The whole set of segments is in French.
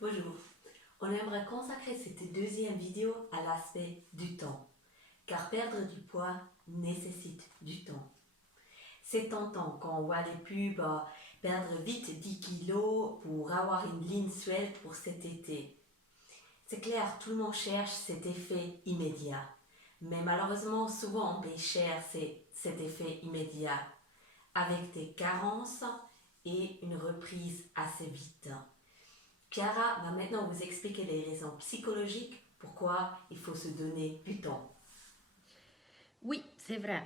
Bonjour, on aimerait consacrer cette deuxième vidéo à l'aspect du temps, car perdre du poids nécessite du temps. C'est tentant quand on voit les pubs perdre vite 10 kilos pour avoir une ligne swell pour cet été. C'est clair, tout le monde cherche cet effet immédiat, mais malheureusement souvent on paye cher cet effet immédiat, avec des carences et une reprise assez vite. Chiara va maintenant vous expliquer les raisons psychologiques pourquoi il faut se donner du temps. Oui, c'est vrai.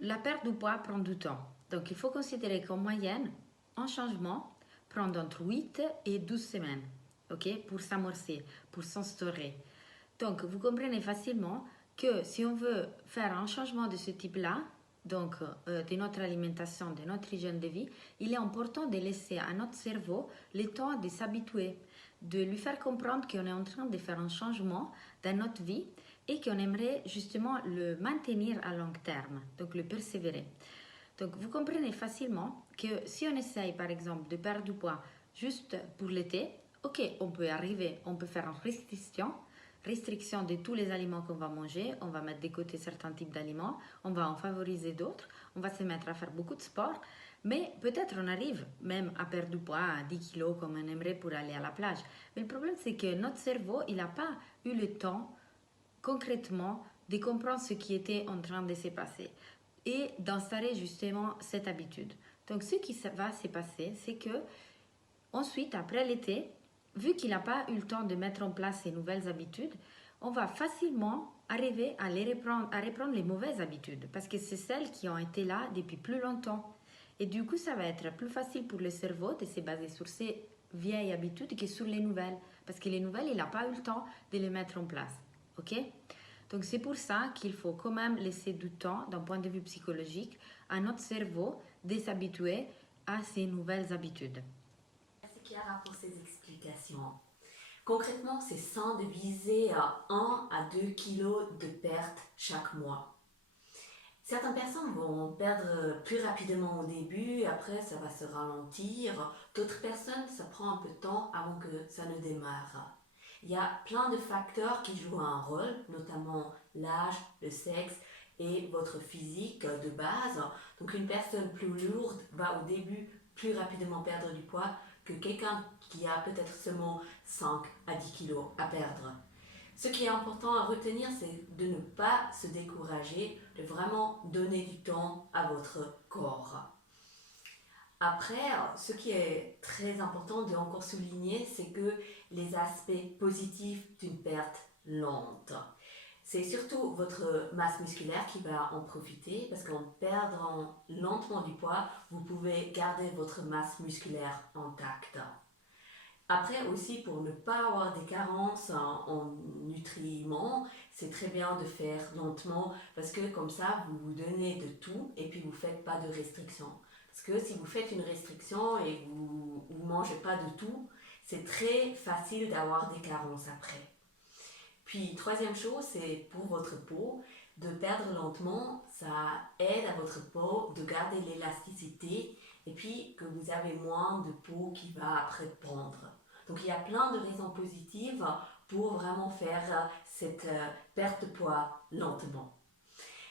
La perte de poids prend du temps. Donc, il faut considérer qu'en moyenne, un changement prend entre 8 et 12 semaines, ok, pour s'amorcer, pour s'instaurer. Donc, vous comprenez facilement que si on veut faire un changement de ce type-là, donc de notre alimentation, de notre hygiène de vie, il est important de laisser à notre cerveau le temps de s'habituer, de lui faire comprendre qu'on est en train de faire un changement dans notre vie et qu'on aimerait justement le maintenir à long terme, donc le persévérer. Donc vous comprenez facilement que si on essaye par exemple de perdre du poids juste pour l'été, ok, on peut arriver, on peut faire une restriction de tous les aliments qu'on va manger, on va mettre de côté certains types d'aliments, on va en favoriser d'autres, on va se mettre à faire beaucoup de sport, mais peut-être on arrive même à perdre du poids à 10 kilos comme on aimerait pour aller à la plage. Mais le problème c'est que notre cerveau, il n'a pas eu le temps concrètement de comprendre ce qui était en train de se passer et d'installer justement cette habitude. Donc ce qui va se passer, c'est que ensuite, après l'été, vu qu'il n'a pas eu le temps de mettre en place ces nouvelles habitudes, on va facilement arriver à reprendre les mauvaises habitudes parce que c'est celles qui ont été là depuis plus longtemps. Et du coup, ça va être plus facile pour le cerveau de se baser sur ces vieilles habitudes que sur les nouvelles parce que les nouvelles, il n'a pas eu le temps de les mettre en place. Ok? Donc c'est pour ça qu'il faut quand même laisser du temps, d'un point de vue psychologique, à notre cerveau de s'habituer à ces nouvelles habitudes. Merci Chiara pour ces explications. Concrètement, c'est sain de viser à 1 à 2 kilos de perte chaque mois. Certaines personnes vont perdre plus rapidement au début, après ça va se ralentir. D'autres personnes, ça prend un peu de temps avant que ça ne démarre. Il y a plein de facteurs qui jouent un rôle, notamment l'âge, le sexe et votre physique de base. Donc une personne plus lourde va au début plus rapidement perdre du poids que quelqu'un qui a peut-être seulement 5 à 10 kilos à perdre. Ce qui est important à retenir, c'est de ne pas se décourager, de vraiment donner du temps à votre corps. Après, ce qui est très important de encore souligner, c'est que les aspects positifs d'une perte lente. C'est surtout votre masse musculaire qui va en profiter parce qu'en perdant lentement du poids, vous pouvez garder votre masse musculaire intacte. Après aussi, pour ne pas avoir des carences en nutriments, c'est très bien de faire lentement parce que comme ça, vous vous donnez de tout et puis vous ne faites pas de restrictions. Parce que si vous faites une restriction et vous ne mangez pas de tout, c'est très facile d'avoir des carences après. Puis, troisième chose, c'est pour votre peau, de perdre lentement, ça aide à votre peau de garder l'élasticité et puis que vous avez moins de peau qui va après prendre. Donc, il y a plein de raisons positives pour vraiment faire cette perte de poids lentement.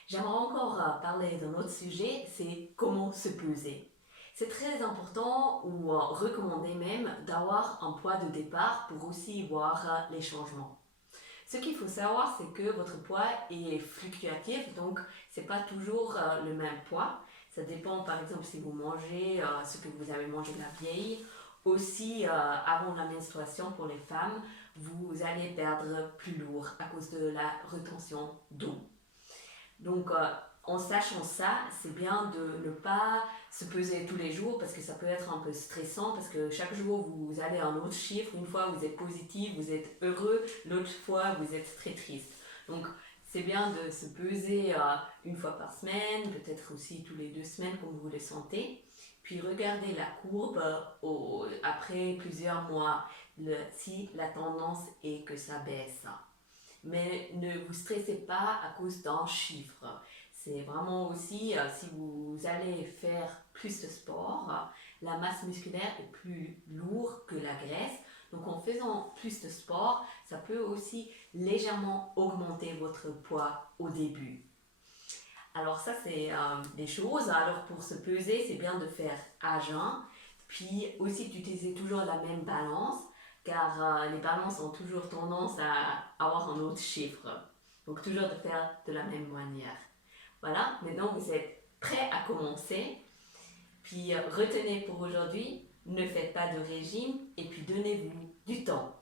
J'aimerais encore parler d'un autre sujet, c'est comment se peser. C'est très important ou recommandé même d'avoir un poids de départ pour aussi voir les changements. Ce qu'il faut savoir, c'est que votre poids est fluctuatif, donc c'est pas toujours le même poids. Ça dépend, par exemple, si vous mangez ce que vous avez mangé la veille. Aussi, avant la menstruation pour les femmes, vous allez perdre plus lourd à cause de la rétention d'eau. Donc, en sachant ça, c'est bien de ne pas se peser tous les jours parce que ça peut être un peu stressant parce que chaque jour vous allez à un autre chiffre. Une fois vous êtes positif, vous êtes heureux, l'autre fois vous êtes très triste. Donc, c'est bien de se peser une fois par semaine, peut-être aussi tous les 2 semaines comme vous le sentez. Puis regardez la courbe après plusieurs mois si la tendance est que ça baisse. Mais ne vous stressez pas à cause d'un chiffre. C'est vraiment aussi, si vous allez faire plus de sport, la masse musculaire est plus lourde que la graisse. Donc en faisant plus de sport, ça peut aussi légèrement augmenter votre poids au début. Alors ça, c'est des choses. Alors pour se peser, c'est bien de faire à jeun. Puis aussi d'utiliser toujours la même balance, car les balances ont toujours tendance à avoir un autre chiffre. Donc toujours de faire de la même manière. Voilà, maintenant vous êtes prêts à commencer. Puis retenez pour aujourd'hui, ne faites pas de régime et puis donnez-vous du temps.